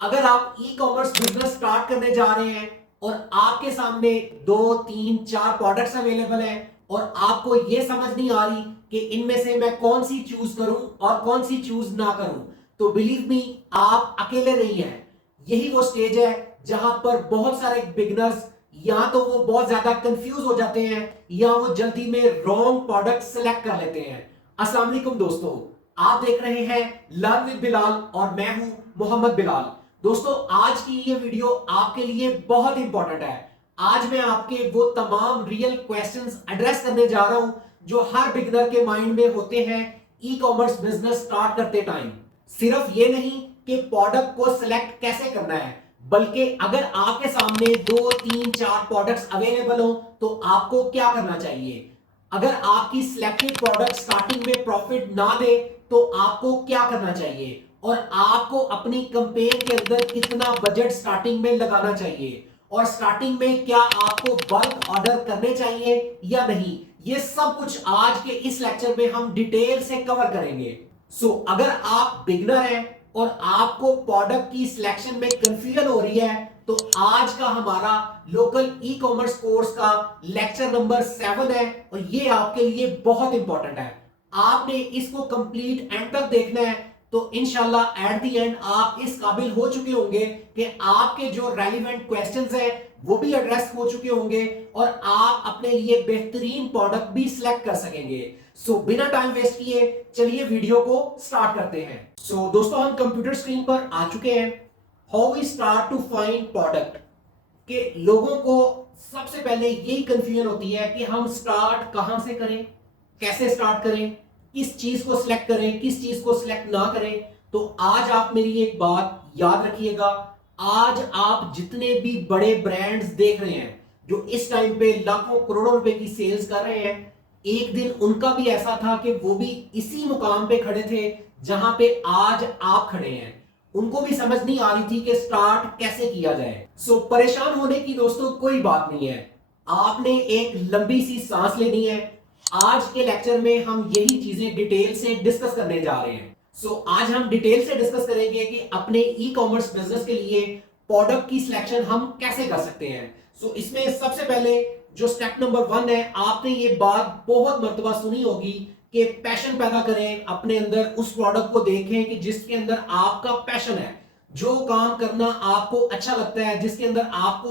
अगर आप e commerce business start करने जा रहे हैं और आपके सामने 2 3 4 प्रोडक्ट्स अवेलेबल हैं और आपको यह समझ नहीं आ रही कि इनमें से मैं कौन सी चूज करूं और कौन सी चूज ना करूं, तो बिलीव मी, आप अकेले नहीं हैं। यही वो स्टेज है जहां पर बहुत सारे बिगनर्स या तो वो बहुत ज्यादा कंफ्यूज हो जाते हैं या वो जल्दी में रॉन्ग प्रोडक्ट सेलेक्ट कर लेते हैं। अस्सलाम वालेकुम दोस्तों, आप देख रहे हैं लर्न विद बिलाल और मैं हूं मोहम्मद बिलाल। दोस्तों, आज की ये वीडियो आपके लिए बहुत इंपॉर्टेंट है। आज मैं आपके वो तमाम रियल क्वेश्चंस एड्रेस करने जा रहा हूं जो हर बिगनर के माइंड में होते हैं ई कॉमर्स बिजनेस स्टार्ट करते टाइम। सिर्फ ये नहीं कि प्रोडक्ट को सिलेक्ट कैसे करना है, बल्कि अगर आपके सामने 2 3 4 प्रोडक्ट्स अवेलेबल हो तो आपको क्या करना चाहिए। अगर आपकी सिलेक्टेड प्रोडक्ट स्टार्टिंग में प्रॉफिट ना दे तो आपको क्या करना चाहिए, और आपको अपनी कंपेन के अंदर कितना बजट स्टार्टिंग में लगाना चाहिए, और स्टार्टिंग में क्या आपको बल्क ऑर्डर करने चाहिए या नहीं। ये सब कुछ आज के इस लेक्चर में हम डिटेल से कवर करेंगे। अगर आप बिगनर हैं और आपको प्रोडक्ट की सिलेक्शन में कंफ्यूजन हो रही है तो आज का हमारा लोकल ई कॉमर्स कोर्स का लेक्चर नंबर 7 है और ये आपके लिए बहुत इंपॉर्टेंट है। आपने इसको कंप्लीट एंड तक देखना है तो इंशाल्लाह एट द एंड आप इस काबिल हो चुके होंगे कि आपके जो रेलिवेंट क्वेश्चंस हैं वो भी एड्रेस हो चुके होंगे और आप अपने लिए बेहतरीन प्रोडक्ट भी सिलेक्ट कर सकेंगे। बिना टाइम वेस्ट किए चलिए वीडियो को स्टार्ट करते हैं। दोस्तों, हम कंप्यूटर स्क्रीन पर आ चुके हैं। How we start to find product के लोगों को सबसे पहले यही कंफ्यूजन होती है कि हम स्टार्ट कहां से करें, कैसे स्टार्ट करें, किस चीज को सिलेक्ट करें, किस चीज को सिलेक्ट ना करें। तो आज आप मेरी एक बात याद रखिएगा, आज आप जितने भी बड़े ब्रांड्स देख रहे हैं जो इस टाइम पे लाखों करोड़ों रुपए की सेल्स कर रहे हैं, एक दिन उनका भी ऐसा था कि वो भी इसी मुकाम पे खड़े थे जहां पे आज आप खड़े हैं। उनको भी समझ नहीं आ रही थी कि स्टार्ट कैसे किया जाए। परेशान होने की दोस्तों कोई बात नहीं है, आपने एक लंबी सी सांस लेनी है। आज के लेक्चर में हम यही चीजें डिटेल से डिस्कस करने जा रहे हैं। आज हम डिटेल से डिस्कस करेंगे कि अपने ई कॉमर्स बिजनेस के लिए प्रोडक्ट की सिलेक्शन हम कैसे कर सकते हैं। इसमें सबसे पहले जो स्टेप नंबर 1 है, आपने ये बात बहुत मर्तबा सुनी होगी कि पैशन पैदा करें अपने अंदर, उस प्रोडक्ट को देखें कि जिसके अंदर आपका पैशन है, जो काम करना आपको अच्छा लगता है, जिसके अंदर आप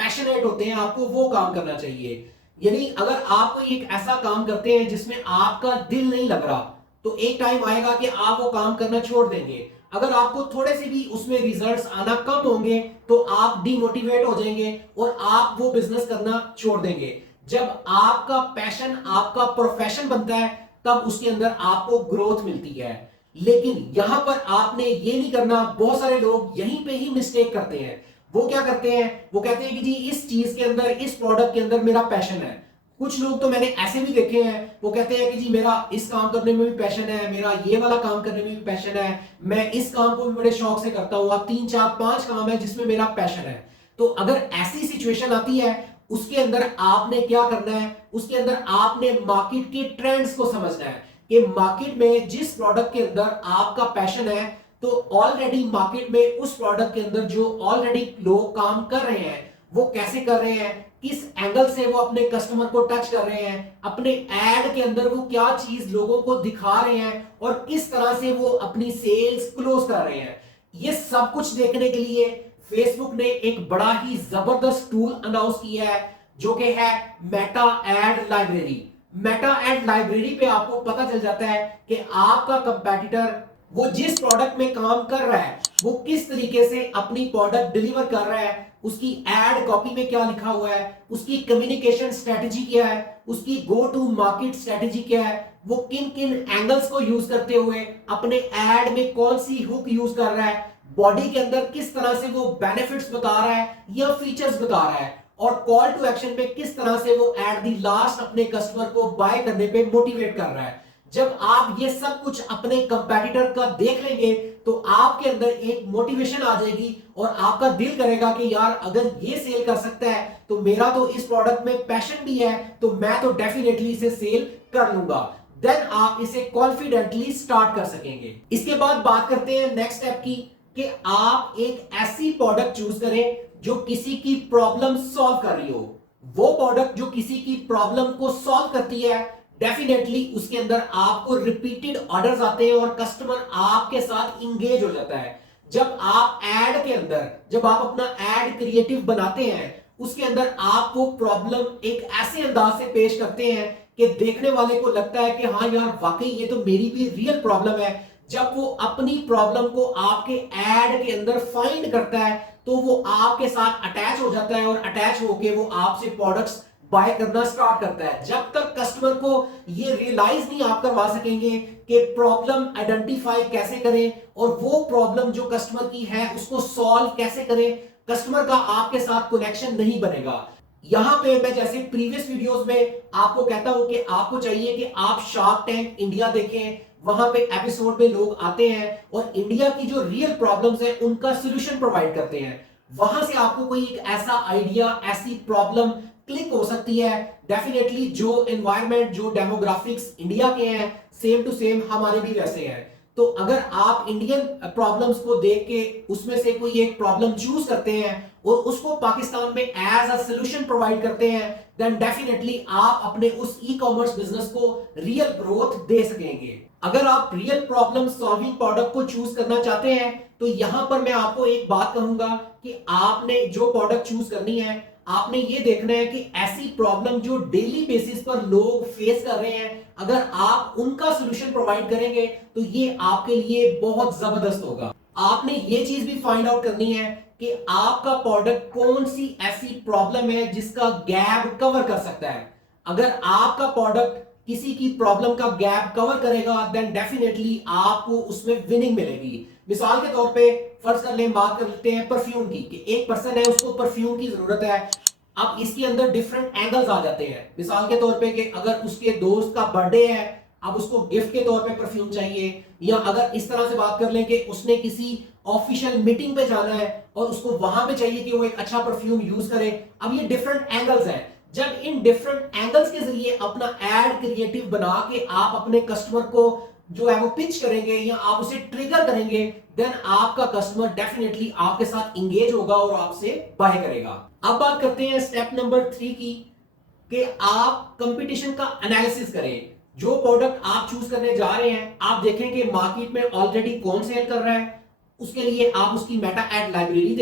पैशनेट होते हैं, आपको वो काम करना चाहिए। यानी अगर आप कोई एक ऐसा काम करते हैं जिसमें आपका दिल नहीं लग रहा तो एक टाइम आएगा कि आप वो काम करना छोड़ देंगे। अगर आपको थोड़े से भी उसमें रिजल्ट्स आना कम होंगे तो आप डिमोटिवेट हो जाएंगे और आप वो बिजनेस करना छोड़ देंगे। जब आपका पैशन आपका प्रोफेशन बनता है तब उसके अंदर आपको ग्रोथ मिलती है। लेकिन यहां पर आपने ये नहीं करना। बहुत सारे लोग यहीं पे ही मिस्टेक करते हैं। वो क्या करते हैं, वो कहते हैं कि जी इस चीज के अंदर, इस प्रोडक्ट के अंदर मेरा पैशन है। कुछ लोग तो मैंने ऐसे भी देखे हैं, वो कहते हैं कि जी मेरा इस काम करने में भी पैशन है, मेरा ये वाला काम करने में भी पैशन है, मैं इस काम को भी बड़े शौक से करता हूँ। 3 4 5 काम है जिसमें मेरा पैशन है। तो अगर ऐसी सिचुएशन आती है, उसके अंदर आपने क्या करना है, उसके अंदर आपने मार्केट के ट्रेंड्स को समझना है कि मार्केट में जिस प्रोडक्ट के अंदर आपका पैशन है तो ऑलरेडी मार्केट में उस प्रोडक्ट के अंदर जो ऑलरेडी लोग काम कर रहे हैं वो कैसे कर रहे हैं, किस एंगल से वो अपने कस्टमर को टच कर रहे हैं, अपने एड के अंदर वो क्या चीज लोगों को दिखा रहे हैं और किस तरह से वो अपनी सेल्स क्लोज कर रहे हैं। ये सब कुछ देखने के लिए फेसबुक ने एक बड़ा ही जबरदस्त टूल अनाउंस किया है जो कि है Meta ad library. Meta ad library पे आपको पता चल जाता है कि आपका कंपैटिटर वो जिस प्रोडक्ट में काम कर रहा है वो किस तरीके से अपनी प्रोडक्ट डिलीवर कर रहा है, उसकी एड कॉपी में क्या लिखा हुआ है, उसकी कम्युनिकेशन स्ट्रेटजी क्या है, उसकी गो टू मार्केट स्ट्रेटजी क्या है, वो किन किन एंगल्स को यूज करते हुए अपने एड में कौन सी हुक यूज कर रहा है, बॉडी के अंदर किस तरह से वो बेनिफिट्स बता रहा है या फीचर्स बता रहा है, और कॉल टू एक्शन पे किस तरह से वो एट द लास्ट अपने कस्टमर को बाय करने पे मोटिवेट कर रहा है। जब आप ये सब कुछ अपने कंपैटिटर का देख लेंगे तो आपके अंदर एक मोटिवेशन आ जाएगी और आपका दिल करेगा कि यार अगर ये सेल कर सकता है तो मेरा तो इस प्रोडक्ट में पैशन भी है, तो मैं तो डेफिनेटली इसे सेल कर लूंगा। देन आप इसे कॉन्फिडेंटली स्टार्ट कर सकेंगे। इसके बाद बात करते हैं नेक्स्ट स्टेप की। कि आप एक ऐसी प्रोडक्ट चूज करें जो किसी की प्रॉब्लम सॉल्व कर रही हो। वो प्रोडक्ट जो किसी की प्रॉब्लम को सॉल्व करती है, डेफिनेटली उसके अंदर आपको रिपीटेड ऑर्डर्स आते हैं और कस्टमर आपके साथ इंगेज हो जाता है। जब आप एड के अंदर, जब आप अपना एड क्रिएटिव बनाते हैं, उसके अंदर आपको प्रॉब्लम एक ऐसे अंदाज से पेश करते हैं कि देखने वाले को लगता है कि हाँ यार वाकई ये तो मेरी भी रियल प्रॉब्लम है। जब वो अपनी प्रॉब्लम को आपके एड के अंदर फाइंड करता है तो वो आपके साथ अटैच हो जाता है और अटैच होके वो आपसे प्रोडक्ट्स बाय करना स्टार्ट करता है। जब तक कस्टमर को ये रियलाइज नहीं आप करवा सकेंगे कि प्रॉब्लम आइडेंटिफाई कैसे करें और वो प्रॉब्लम जो कस्टमर की है उसको सॉल्व कैसे करें, कस्टमर का आपके साथ कनेक्शन नहीं बनेगा। यहां पे मैं जैसे प्रीवियस वीडियोस में आपको कहता हूं कि आपको चाहिए कि आप शार्क टैंक इंडिया देखें, वहां पे एपिसोड में लोग आते हैं और इंडिया की जो रियल प्रॉब्लम्स है उनका सॉल्यूशन प्रोवाइड करते हैं। वहां से आपको कोई एक ऐसा आइडिया, ऐसी प्रॉब्लम क्लिक हो सकती है। डेफिनेटली जो एनवायरनमेंट, जो डेमोग्राफिक्स इंडिया के हैं सेम टू सेम हमारे भी वैसे हैं। तो अगर आप इंडियन प्रॉब्लम्स को देख के उसमें से कोई एक प्रॉब्लम चूज करते हैं और उसको पाकिस्तान में एज अ सॉल्यूशन प्रोवाइड करते हैं, देन डेफिनेटली आप अपने उस ई कॉमर्स बिजनेस को रियल ग्रोथ दे सकेंगे। अगर आप रियल प्रॉब्लम सॉल्विंग प्रोडक्ट को चूज करना चाहते हैं तो यहां पर मैं आपको एक बात कहूंगा कि आपने जो प्रोडक्ट चूज करनी है, आपने ये देखना है कि ऐसी प्रॉब्लम जो डेली बेसिस पर लोग फेस कर रहे हैं, अगर आप उनका सॉल्यूशन प्रोवाइड करेंगे तो ये आपके लिए बहुत जबरदस्त होगा। आपने ये चीज भी फाइंड आउट करनी है कि आपका प्रोडक्ट कौन सी ऐसी प्रॉब्लम है जिसका गैप कवर कर सकता है। अगर आपका प्रोडक्ट किसी की प्रॉब्लम का गैप कवर करेगा देन डेफिनेटली आपको उसमें विनिंग मिलेगी। मिसाल के तौर पे फर्ज कर लें, बात कर लेते हैं परफ्यूम की, कि एक पर्सन है उसको परफ्यूम की जरूरत है। अब इसके अंदर डिफरेंट एंगल्स आ जाते हैं। मिसाल के तौर पे कि अगर उसके दोस्त का बर्थडे है, अब उसको गिफ्ट के तौर पे परफ्यूम चाहिए, या अगर इस तरह से बात कर लें कि उसने किसी ऑफिशियल मीटिंग पे जाना है और उसको वहां पे चाहिए कि वो एक अच्छा परफ्यूम यूज करे। अब ये डिफरेंट एंगल्स हैं। जब इन डिफरेंट एंगल्स के जरिए अपना एड क्रिएटिव बना के आप अपने कस्टमर को जो है वो पिच करेंगे या आप उसे ट्रिगर करेंगे, देन आपका कस्टमर डेफिनेटली आपके साथ इंगेज होगा और आपसे बाय करेगा। अब बात करते हैं स्टेप नंबर 3 की, कि आप कंपटीशन का एनालिसिस करें। जो प्रोडक्ट आप चूज करने जा रहे हैं, आप देखें कि मार्केट में ऑलरेडी कौन सेल कर रहा है। उसके लिए आप उसकी मेटा एड लाइब्रेरी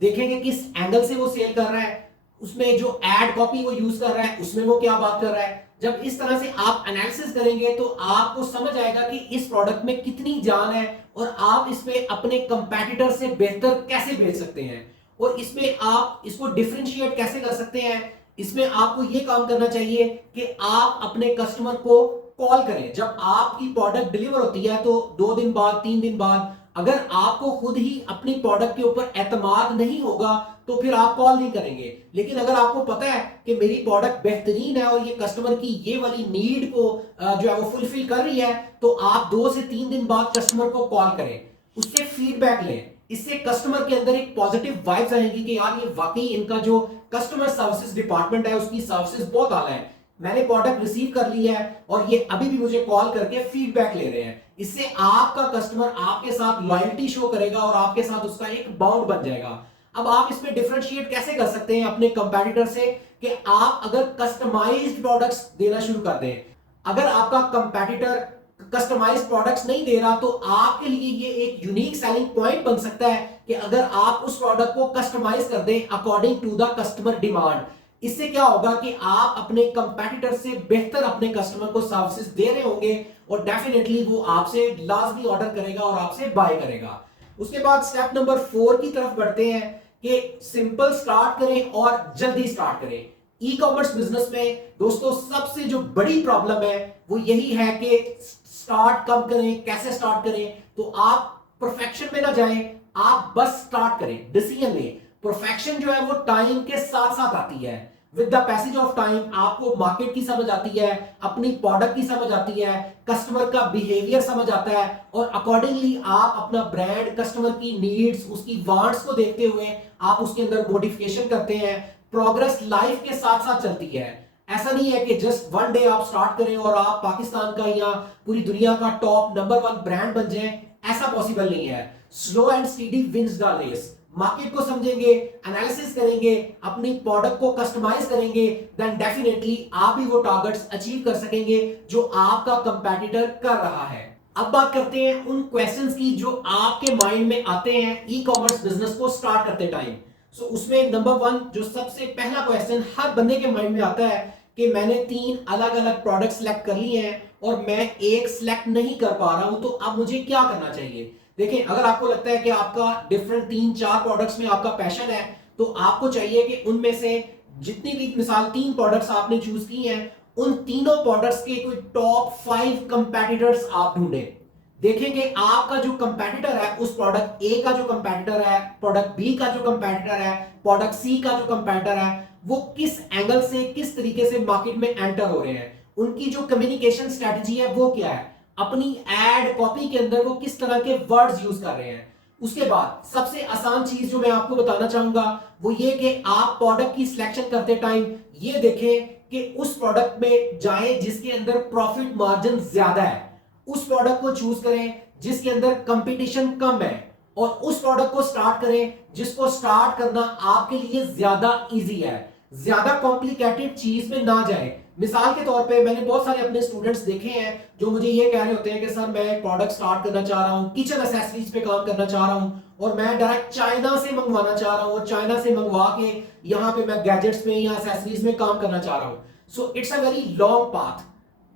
देखेंगे किस एंगल से वो सेल कर रहा है, उसमें जो एड कॉपी वो यूज कर रहा है उसमें वो क्या बात कर रहा है। जब इस तरह से आप एनालिसिस करेंगे तो आपको समझ आएगा कि इस प्रोडक्ट में कितनी जान है और आप इसमें अपने कंपैटिटर से बेहतर कैसे बेच सकते हैं और इसमें आप इसको डिफरेंशिएट कैसे कर सकते हैं। इसमें आपको यह काम करना चाहिए कि आप अपने कस्टमर को कॉल करें। जब आपकी प्रोडक्ट डिलीवर होती है तो 2 दिन बाद, 3 दिन बाद, अगर आपको खुद ही अपनी प्रोडक्ट के ऊपर एतमाद नहीं होगा तो फिर आप कॉल नहीं करेंगे। लेकिन अगर आपको पता है कि मेरी प्रोडक्ट बेहतरीन है और ये कस्टमर की ये वाली नीड को जो है वो फुलफिल कर रही है, तो आप 2 से 3 दिन बाद कस्टमर को कॉल करें, उससे फीडबैक लें। इससे कस्टमर के अंदर एक पॉजिटिव वाइब्स आएंगी कि यार ये वाकई इनका जो कस्टमर सर्विसेज डिपार्टमेंट है उसकी सर्विसेज बहुत आला है, मैंने प्रोडक्ट रिसीव कर ली है और ये अभी भी मुझे कॉल करके फीडबैक ले रहे हैं। इससे आपका कस्टमर आपके साथ लॉयल्टी शो करेगा और आपके साथ उसका एक बाउंड बन जाएगा। अब आप इसमें डिफरेंशिएट कैसे कर सकते हैं अपने कंपैटिटर से, कि आप अगर कस्टमाइज्ड प्रोडक्ट्स देना शुरू कर दें। अगर आपका कंपैटिटर कस्टमाइज्ड प्रोडक्ट्स नहीं दे रहा तो आपके लिए ये एक यूनिक सेलिंग पॉइंट बन सकता है कि अगर आप उस प्रोडक्ट को कस्टमाइज कर दें according to the customer demand. इससे क्या होगा कि आप अपने कंपैटिटर से बेहतर अपने कस्टमर को सर्विसेज दे रहे होंगे और डेफिनेटली वो आपसे लाजमी ऑर्डर करेगा और आपसे बाय करेगा। उसके बाद स्टेप नंबर 4 की तरफ बढ़ते हैं कि सिंपल स्टार्ट करें और जल्दी स्टार्ट करें। ई कॉमर्स बिजनेस में दोस्तों सबसे जो बड़ी प्रॉब्लम है वो यही है कि स्टार्ट कब करें, कैसे स्टार्ट करें। तो आप परफेक्शन में ना जाएं, आप बस स्टार्ट करें, डिसीजन लें। परफेक्शन जो है वो टाइम के साथ साथ आती है। With the passage of time आपको मार्केट की समझ आती है, अपनी प्रोडक्ट की समझ आती है, कस्टमर का बिहेवियर समझ आता है और अकॉर्डिंगली आप अपना ब्रांड कस्टमर की नीड्स, उसकी वांट्स को देखते हुए आप उसके अंदर मॉडिफिकेशन करते हैं। प्रोग्रेस लाइफ के साथ साथ चलती है। ऐसा नहीं है कि जस्ट वन डे आप स्टार्ट करें और आप पाकिस्तान का या पूरी दुनिया का टॉप नंबर 1 ब्रांड बन जाएं। ऐसा पॉसिबल नहीं है। Slow and steady wins the race. Market को समझेंगे, एनालिसिस करेंगे, अपनी प्रोडक्ट को कस्टमाइज करेंगे, देन डेफिनेटली आप भी वो टारगेट्स अचीव कर सकेंगे जो आपका कंपैटिटर कर रहा है। अब बात करते हैं उन क्वेश्चंस की जो आपके माइंड में आते हैं ई कॉमर्स बिजनेस को स्टार्ट करते टाइम। सो उसमें नंबर 1 जो सबसे पहला क्वेश्चन हर बंदे के माइंड में आता है कि मैंने 3 अलग अलग प्रोडक्ट सेलेक्ट कर लिए हैं और मैं एक सिलेक्ट नहीं कर पा रहा हूं, तो अब मुझे क्या करना चाहिए। देखिए, अगर आपको लगता है कि आपका डिफरेंट 3-4 प्रोडक्ट्स में आपका पैशन है, तो आपको चाहिए कि उनमें से जितनी भी मिसाल 3 प्रोडक्ट्स आपने चूज की हैं, उन तीनों प्रोडक्ट्स के कोई टॉप 5 कंपेटिटर्स आप ढूंढें। देखेंगे आपका जो कंपेटिटर है उस प्रोडक्ट ए का जो कंपेटिटर है, प्रोडक्ट बी का जो कंपेटिटर है, प्रोडक्ट सी का जो कंपेटिटर है, वो किस एंगल से किस तरीके से मार्केट में एंटर हो रहे हैं, उनकी जो कम्युनिकेशन स्ट्रेटजी है वो क्या है, अपनी एड कॉपी के अंदर वो किस तरह के वर्ड्स यूज कर रहे हैं। उसके बाद सबसे आसान चीज जो मैं आपको बताना चाहूंगा वो ये कि आप प्रोडक्ट की सिलेक्शन करते टाइम ये देखें कि उस प्रोडक्ट में जाएं जिसके अंदर प्रॉफिट मार्जिन ज्यादा है, उस प्रोडक्ट को चूज करें जिसके अंदर कंपटीशन कम है, और उस प्रोडक्ट को स्टार्ट करें जिसको स्टार्ट करना आपके लिए ज्यादा इजी है। ज्यादा कॉम्प्लिकेटेड चीज में ना जाए। मिसाल के तौर पे मैंने बहुत सारे अपने स्टूडेंट्स देखे हैं जो मुझे ये कह रहे होते हैं कि सर मैं एक प्रोडक्ट स्टार्ट करना चाह रहा हूं, किचन एक्सेसरीज पे काम करना चाह रहा हूं और मैं डायरेक्ट चाइना से मंगवाना चाह रहा हूं और चाइना से मंगवा के यहां पे मैं गैजेट्स में या एक्सेसरीज में काम करना चाह रहा हूं। So it's a very long path.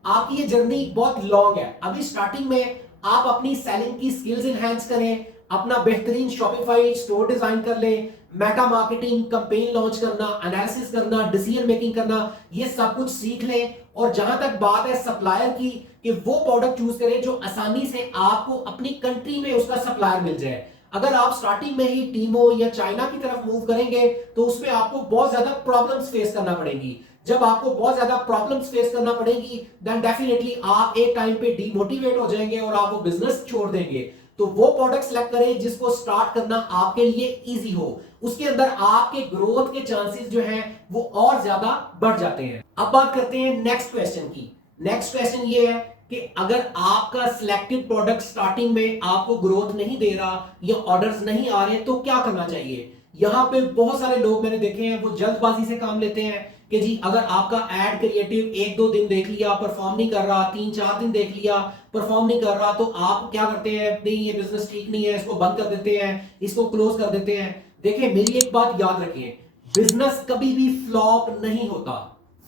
आपकी ये जर्नी बहुत लॉन्ग है। अभी स्टार्टिंग में आप अपनी सेलिंग की स्किल्स एनहांस करें, अपना बेहतरीन शॉपिफाई स्टोर डिजाइन कर लें, मेटा मार्केटिंग, कैंपेन लॉन्च करना, एनालिसिस करना, डिसीजन मेकिंग करना, ये सब कुछ सीख लें। और जहां तक बात है सप्लायर की कि वो प्रोडक्ट चूज करें जो आसानी से आपको अपनी कंट्री में उसका सप्लायर मिल जाए। अगर आप स्टार्टिंग में ही टीमो या चाइना की तरफ मूव करेंगे तो उसमें आपको बहुत ज्यादा प्रॉब्लम्स फेस करना पड़ेगी। जब आपको बहुत ज्यादा प्रॉब्लम्स फेस करना पड़ेगी देन डेफिनेटली आप एक टाइम पे डीमोटिवेट हो जाएंगे और आप वो बिजनेस छोड़ देंगे। तो वो प्रोडक्ट सेलेक्ट करें जिसको स्टार्ट करना आपके लिए इजी हो, उसके अंदर आपके ग्रोथ के चांसेस जो हैं वो और ज्यादा बढ़ जाते हैं। अब बात करते हैं नेक्स्ट क्वेश्चन की। नेक्स्ट क्वेश्चन ये है कि अगर आपका सिलेक्टेड प्रोडक्ट स्टार्टिंग में आपको ग्रोथ नहीं दे रहा या ऑर्डर्स नहीं आ रहे तो क्या करना चाहिए। यहां पे बहुत सारे लोग मैंने देखे हैं वो जल्दबाजी से काम लेते हैं कि जी अगर आपका एड क्रिएटिव 1-2 दिन देख लिया परफॉर्म नहीं कर रहा, 3-4 दिन देख लिया परफॉर्म नहीं कर रहा, तो आप क्या करते हैं, नहीं ये बिजनेस ठीक नहीं है, इसको बंद कर देते हैं, इसको क्लोज कर देते हैं। देखिए मेरी एक बात याद रखिए, बिजनेस कभी भी फ्लॉप नहीं होता।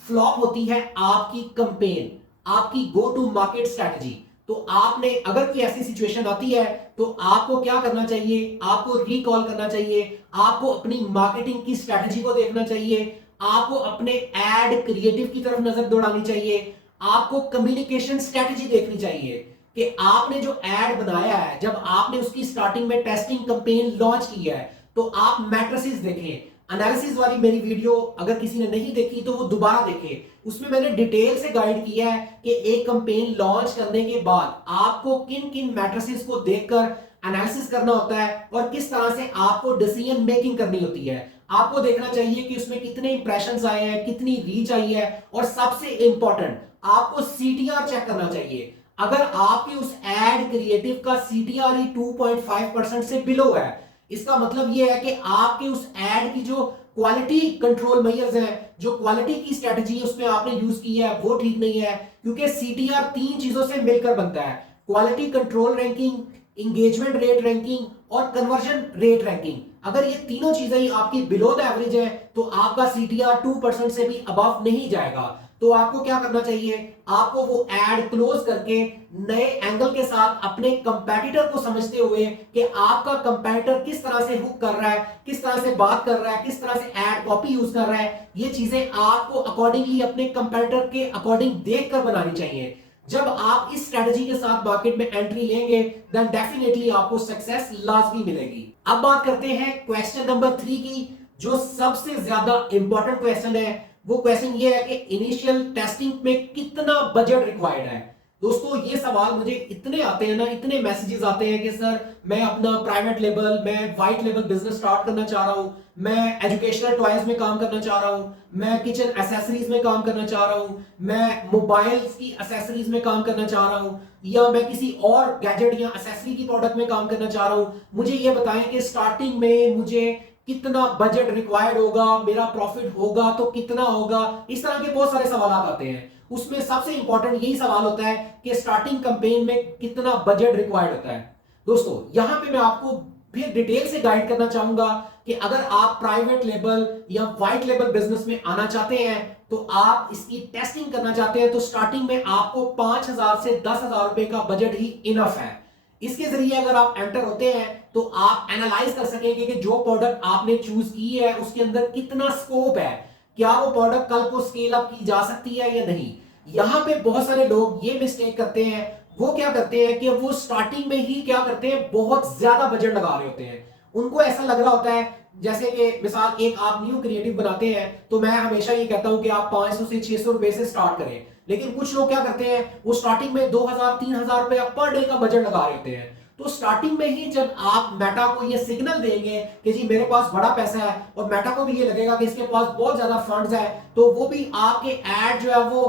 फ्लॉप होती है आपकी कैंपेन, आपकी गो टू मार्केट स्ट्रेटजी। तो आपने अगर कोई ऐसी सिचुएशन आती है तो आपको क्या करना चाहिए, आपको रिकॉल करना चाहिए, आपको अपनी मार्केटिंग की स्ट्रेटजी को देखना चाहिए, आपको अपने एड क्रिएटिव की तरफ नजर दौड़ानी चाहिए, आपको कम्युनिकेशन स्ट्रेटजी देखनी चाहिए कि आपने जो एड बनाया है, जब आपने उसकी स्टार्टिंग में टेस्टिंग कैंपेन लॉन्च की है तो आप मैट्रिसेस देखें। एनालिसिस वाली मेरी वीडियो अगर किसी ने नहीं देखी तो वो दोबारा देखें, उसमें मैंने डिटेल से गाइड किया है कि एक कैंपेन लॉन्च करने के बाद आपको किन किन मैट्रिसेस को देखकर एनालिसिस करना होता है और किस तरह से आपको डिसीजन मेकिंग करनी होती है। आपको देखना चाहिए कि उसमें कितने इंप्रेशंस आए हैं, कितनी रीच आई है, और सबसे इंपॉर्टेंट आपको सीटीआर चेक करना चाहिए। अगर आपके उस एड क्रिएटिव का सीटीआर ही 2.5% से बिलो है, इसका मतलब यह है कि आपके उस एड की जो क्वालिटी कंट्रोल मेजर्स हैं, जो क्वालिटी की स्ट्रेटजी उसमें आपने यूज की है वो ठीक नहीं है। क्योंकि सीटीआर 3 चीजों से मिलकर बनता है, quality control ranking, engagement rate ranking और कन्वर्जन रेट रैंकिंग। अगर ये तीनों चीजें ही आपकी बिलो द एवरेज है तो आपका सीटीआर 2% से भी अबव नहीं जाएगा। तो आपको क्या करना चाहिए, आपको वो एड क्लोज करके नए एंगल के साथ अपने कंपैटिटर को समझते हुए कि आपका कंपैटिटर किस तरह से हुक कर रहा है, किस तरह से बात कर रहा है, किस तरह से एड कॉपी यूज कर रहा है, ये चीजें आपको अकॉर्डिंगली अपने कंपैटिटर के अकॉर्डिंग देखकर बनानी चाहिए। जब आप इस स्ट्रेटजी के साथ मार्केट में एंट्री लेंगे देन डेफिनेटली आपको सक्सेस लाजमी मिलेगी। अब बात करते हैं क्वेश्चन नंबर 3 की, जो सबसे ज्यादा इंपॉर्टेंट क्वेश्चन है। वो क्वेश्चन ये है कि इनिशियल टेस्टिंग में कितना बजट रिक्वायर्ड है। दोस्तों ये सवाल मुझे इतने आते हैं ना, इतने मैसेजेस आते हैं कि सर मैं अपना प्राइवेट लेबल, मैं वाइट लेबल बिजनेस स्टार्ट करना चाह रहा हूं, मैं एजुकेशनल टॉयज में काम करना चाह रहा हूं, मैं किचन एसेसरीज में काम करना चाह रहा हूं, मैं मोबाइल्स की एसेसरीज में काम करना चाह रहा हूं, या मैं किसी और गैजेट या एसेसरी की प्रोडक्ट में काम करना चाह रहा हूं। मुझे ये बताएं कि स्टार्टिंग में मुझे कितना बजट रिक्वायर्ड होगा, मेरा प्रॉफिट होगा तो कितना होगा। इस तरह के बहुत सारे सवाल आते हैं। उसमें सबसे इंपॉर्टेंट यही सवाल होता है कि स्टार्टिंग कैंपेन में कितना बजट रिक्वायर्ड होता है। दोस्तों यहां पे मैं आपको फिर डिटेल से गाइड करना चाहूंगा कि अगर आप प्राइवेट लेबल या वाइट लेबल बिजनेस में आना चाहते हैं, तो आप इसकी टेस्टिंग करना चाहते हैं, तो स्टार्टिंग में आपको 5,000 से 10,000 रुपए का बजट ही इनफ है। इसके जरिए अगर आप एंटर होते हैं तो आप एनालाइज कर सकेंगे कि जो प्रोडक्ट आपने चूज की है उसके अंदर कितना स्कोप है, क्या वो प्रोडक्ट कल को स्केल अप की जा सकती है या नहीं। यहां पे बहुत सारे लोग ये मिस्टेक करते हैं, वो क्या करते हैं कि वो स्टार्टिंग में ही क्या करते हैं, बहुत ज्यादा बजट लगा रहे होते हैं। उनको ऐसा लग रहा होता है जैसे कि मिसाल एक आप न्यू क्रिएटिव बनाते हैं, तो मैं हमेशा ये कहता हूं कि आप 500 से 600 रुपए से स्टार्ट करें। लेकिन कुछ लोग क्या करते हैं, वो स्टार्टिंग में 2,000-3,000 रुपया पर डे का बजट लगा रहे होते हैं। तो स्टार्टिंग में ही जब आप मेटा को ये सिग्नल देंगे कि जी मेरे पास बड़ा पैसा है, और मेटा को भी ये लगेगा कि इसके पास बहुत ज्यादा फंड्स है, तो वो भी आपके एड जो है वो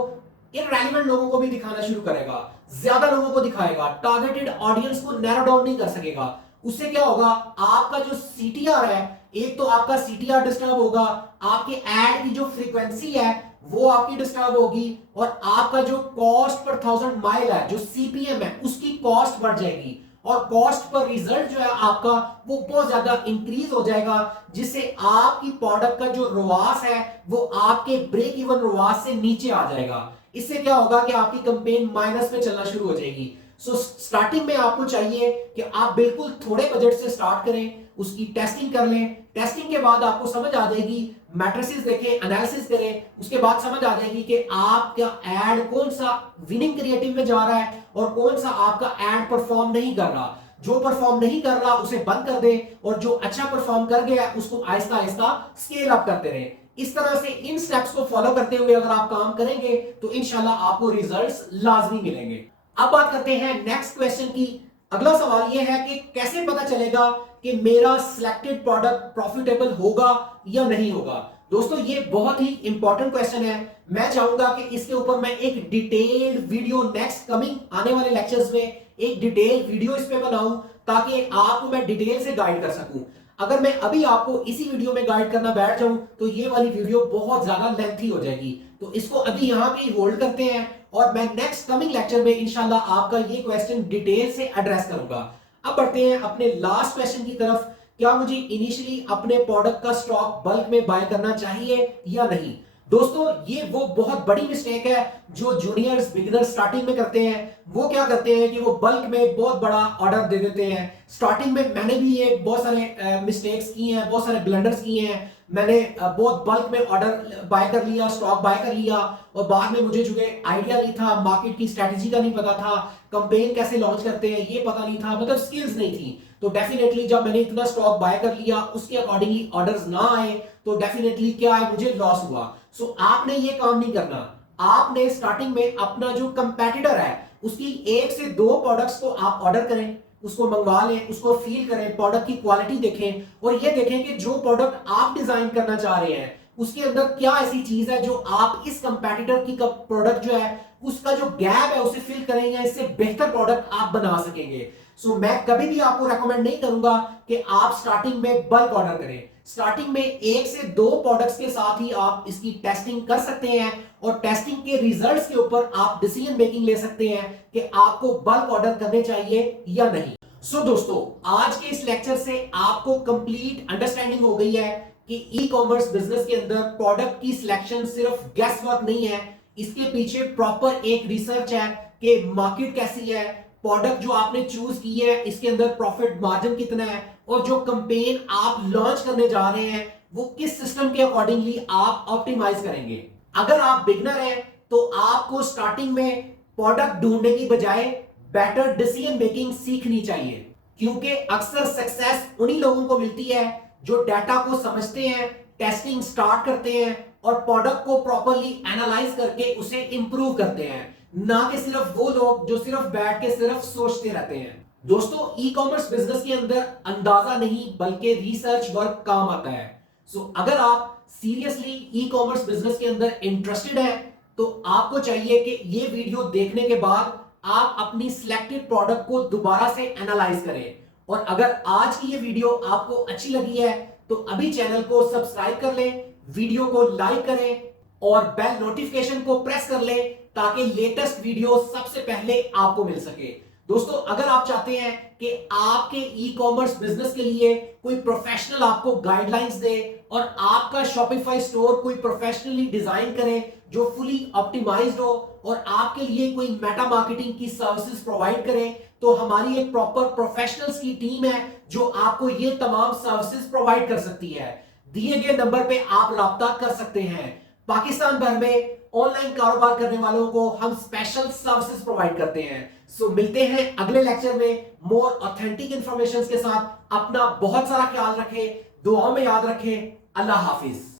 इररेलेवेंट लोगों को भी दिखाना शुरू करेगा, ज्यादा लोगों को दिखाएगा, टारगेटेड ऑडियंस को नैरो डाउन नहीं कर सकेगा। उससे क्या होगा, आपका जो सीटीआर है, एक तो आपका सीटीआर डिस्टर्ब होगा, आपके एड की जो फ्रीक्वेंसी है वो आपकी डिस्टर्ब होगी, और आपका जो कॉस्ट पर 1,000 माइल है, जो सीपीएम है, उसकी कॉस्ट बढ़ जाएगी, और कॉस्ट पर रिजल्ट जो है आपका वो बहुत ज्यादा इंक्रीज हो जाएगा, जिससे आपकी प्रोडक्ट का जो रोआस है वो आपके ब्रेक इवन रोआस से नीचे आ जाएगा। इससे क्या होगा कि आपकी कैंपेन माइनस में चलना शुरू हो जाएगी। सो स्टार्टिंग में आपको चाहिए कि आप बिल्कुल थोड़े बजट से स्टार्ट करें, उसकी टेस्टिंग कर लें। टेस्टिंग के बाद आपको समझ आ जाएगी, मैट्रिसेस देखें, एनालिसिस करें, उसके बाद समझ आ जाएगी कि आपका एड कौन सा विनिंग क्रिएटिव में जा रहा है और कौन सा आपका एड परफॉर्म नहीं कर रहा। जो परफॉर्म नहीं कर रहा उसे बंद कर दे, और जो अच्छा परफॉर्म कर गया उसको आहिस्ता आहिस्ता स्केल अप करते रहे। इस तरह से इन स्टेप्स को फॉलो करते हुए अगर आप काम करेंगे तो इंशाल्लाह आपको रिजल्ट्स लाजमी मिलेंगे। अब बात करते हैं नेक्स्ट क्वेश्चन की। अगला सवाल यह है कि कैसे पता चलेगा कि मेरा सिलेक्टेड प्रोडक्ट प्रॉफिटेबल होगा या नहीं होगा। दोस्तों ये बहुत ही इंपॉर्टेंट क्वेश्चन है। मैं चाहूंगा कि इसके ऊपर मैं एक डिटेल्ड वीडियो नेक्स्ट कमिंग आने वाले लेक्चर्स में एक डिटेल वीडियो इस पे बनाऊं, ताकि आपको मैं डिटेल से गाइड कर सकूं। अगर मैं अभी आपको इसी वीडियो में गाइड करना बैठ जाऊं तो ये वाली वीडियो बहुत ज्यादा लेंथी हो जाएगी, तो इसको अभी यहां पे होल्ड करते हैं, और मैं नेक्स्ट कमिंग लेक्चर में इंशाल्लाह आपका ये क्वेश्चन डिटेल से एड्रेस करूंगा। अब बढ़ते हैं अपने लास्ट क्वेश्चन की तरफ। क्या मुझे इनिशियली अपने प्रोडक्ट का स्टॉक बल्क में बाय करना चाहिए या नहीं। दोस्तों ये वो बहुत बड़ी मिस्टेक है जो जूनियर्स बिगिनर्स स्टार्टिंग में करते हैं। वो क्या करते हैं कि वो बल्क में बहुत बड़ा ऑर्डर दे देते हैं। स्टार्टिंग में मैंने भी ये बहुत सारे मिस्टेक्स की हैं, बहुत सारे ब्लंडर्स किए हैं। मैंने बहुत बल्क में ऑर्डर बाय कर लिया, स्टॉक बाय कर लिया, और बाद में मुझे चूंकि आइडिया नहीं था, मार्केट की स्ट्रेटेजी का नहीं पता था, कंपेन कैसे लॉन्च करते हैं ये पता नहीं था, मतलब स्किल्स नहीं थी, तो डेफिनेटली जब मैंने इतना स्टॉक बाय कर लिया उसके अकॉर्डिंगली ऑर्डर्स ना आए तो डेफिनेटली क्या है, मुझे लॉस हुआ। सो आपने ये काम नहीं करना। आपने स्टार्टिंग में अपना जो कंपेटिटर है उसकी 1 से 2 प्रोडक्ट्स को आप ऑर्डर करें, उसको मंगवा लें, उसको फील करें, प्रोडक्ट की क्वालिटी देखें, और ये देखें कि जो प्रोडक्ट आप डिजाइन करना चाह रहे हैं उसके अंदर क्या ऐसी चीज है जो आप इस कंपेटिटर की प्रोडक्ट जो है उसका जो गैप है उसे फिल करें, या इससे बेहतर प्रोडक्ट आप बना सकेंगे। सो मैं कभी भी आपको रेकमेंड नहीं करूंगा कि आप स्टार्टिंग में बल्क ऑर्डर करें। स्टार्टिंग में 1 से 2 प्रोडक्ट्स के साथ ही आप इसकी टेस्टिंग कर सकते हैं, और टेस्टिंग के रिजल्ट्स के ऊपर आप डिसीजन मेकिंग ले सकते हैं कि आपको बल्क ऑर्डर करने चाहिए या नहीं। सो दोस्तों आज के इस लेक्चर से आपको कंप्लीट अंडरस्टैंडिंग हो गई है कि ई कॉमर्स बिजनेस के अंदर प्रोडक्ट की सिलेक्शन सिर्फ गैस वर्क नहीं है, इसके पीछे प्रॉपर एक रिसर्च है कि मार्केट कैसी है, प्रोडक्ट जो आपने चूज की है इसके अंदर प्रॉफिट मार्जिन कितना है, और जो कैंपेन आप लॉन्च करने जा रहे हैं वो किस सिस्टम के अकॉर्डिंगली आप ऑप्टिमाइज करेंगे। अगर आप बिगनर हैं तो आपको स्टार्टिंग में प्रोडक्ट ढूंढने की बजाय बेटर डिसीजन मेकिंग सीखनी चाहिए, क्योंकि अक्सर सक्सेस उन्हीं लोगों को मिलती है जो डाटा को समझते हैं, टेस्टिंग स्टार्ट करते हैं, और प्रोडक्ट को प्रॉपर्ली एनालाइज करके उसे इंप्रूव करते हैं। ना कि सिर्फ वो लोग जो सिर्फ बैठ के सिर्फ सोचते रहते हैं। दोस्तों, ई कॉमर्स बिजनेस के अंदर अंदाजा नहीं बल्कि रिसर्च वर्क काम आता है। सो अगर आप सीरियसली ई कॉमर्स बिजनेस के अंदर इंटरेस्टेड है तो आपको चाहिए कि ये वीडियो देखने के बाद आप अपनी सिलेक्टेड प्रोडक्ट को दोबारा से एनालाइज करें। और अगर आज की ये वीडियो आपको अच्छी लगी है तो अभी चैनल को सब्सक्राइब कर लें, वीडियो को लाइक करें और बेल नोटिफिकेशन को प्रेस कर लें ताकि लेटेस्ट वीडियो सबसे पहले आपको मिल सके। दोस्तों, अगर आप चाहते हैं कि आपके ई कॉमर्स बिजनेस के लिए कोई प्रोफेशनल आपको गाइडलाइंस दे और आपका शॉपिफाई स्टोर कोई प्रोफेशनली डिजाइन करे जो फुली ऑप्टिमाइज्ड हो और आपके लिए कोई मेटा मार्केटिंग की सर्विसेज प्रोवाइड करे, तो हमारी एक प्रॉपर प्रोफेशनल्स की टीम है जो आपको ये तमाम सर्विसेज प्रोवाइड कर सकती है। दिए गए नंबर पे आप राब्ता कर सकते हैं। पाकिस्तान भर में ऑनलाइन कारोबार करने वालों को हम स्पेशल सर्विसेज प्रोवाइड करते हैं। सो मिलते हैं अगले लेक्चर में मोर ऑथेंटिक इंफॉर्मेशन के साथ। अपना बहुत सारा ख्याल रखें, दुआओं में याद रखें। अल्लाह हाफिज।